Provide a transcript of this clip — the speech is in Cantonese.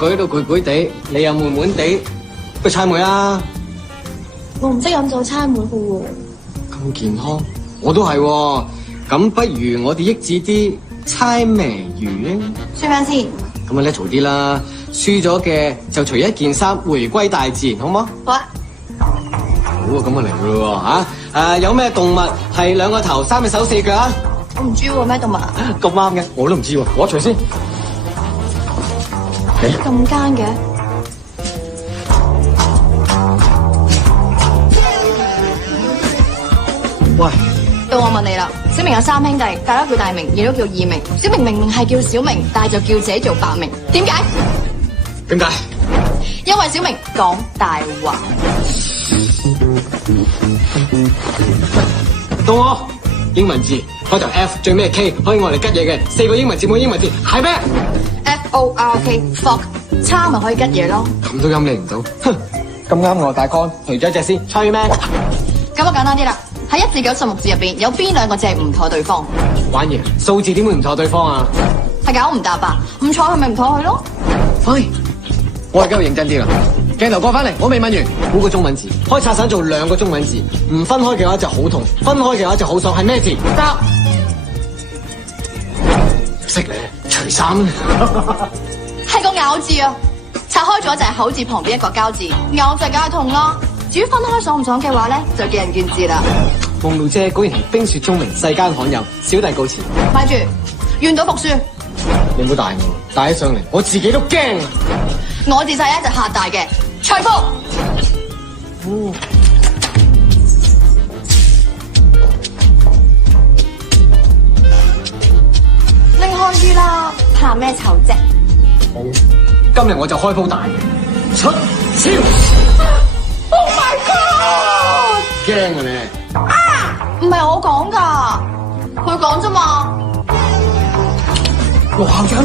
舉到攰攰地，你又悶悶地，不如猜枚啊！我唔識飲早猜枚嘅喎。咁健康，我都係喎。咁不如我哋益智啲猜眉魚啊！輸咩先？咁啊叻嘈啲啦，輸咗嘅就除一件衫回歸大自然，好唔好？好啊。好啊，咁啊嚟咯喎，有咩動物係兩個頭、三隻手、四腳啊？我唔知喎，咩動物啊？咁啱嘅，我都唔知喎，我除先。咁奸嘅。喂，到我問你啦，小明有三兄弟，大家叫大明，亦都叫二明。小明明明係叫小明，但係就叫自己做白明，點解？點解？因為小明講大話。到我，英文字開頭 F 最尾 K 可以用嚟吉嘢嘅4個英文字母英文字係咩 FORK，fork， 叉咪可以吉嘢咯。咁都陰你唔到，哼！咁啱我大概除咗一隻先，吹咩？咁啊簡單啲啦，喺1至9數目字入邊有邊兩個字係唔妥對方？玩嘢，數字點會唔妥對方啊？係搞唔搭吧？唔妥佢咪唔妥佢咯。喂，我而家要認真啲啦。鏡頭過翻嚟，我未問完。估個中文字，可以拆散做兩個中文字，唔分開嘅話就好痛，分開嘅話就好爽。係咩字？答。識咧，除衫。係個咬字啊，拆開咗就係口字旁邊一個交字，咬就梗係痛啦。至於分開爽唔爽嘅話咧，就見仁見智啦。夢露姐果然係冰雪聰明，世間罕有。小弟告辭。咪住，願賭服輸。你唔好大我，大起上嚟我自己都驚啊！我自細咧就嚇大嘅，吹風。拎開啲啦，怕咩醜啫？好，今日我就開鋪大嘅，出招 ！Oh my god！驚啊你！唔係我講㗎，佢講啫嘛。羅校長。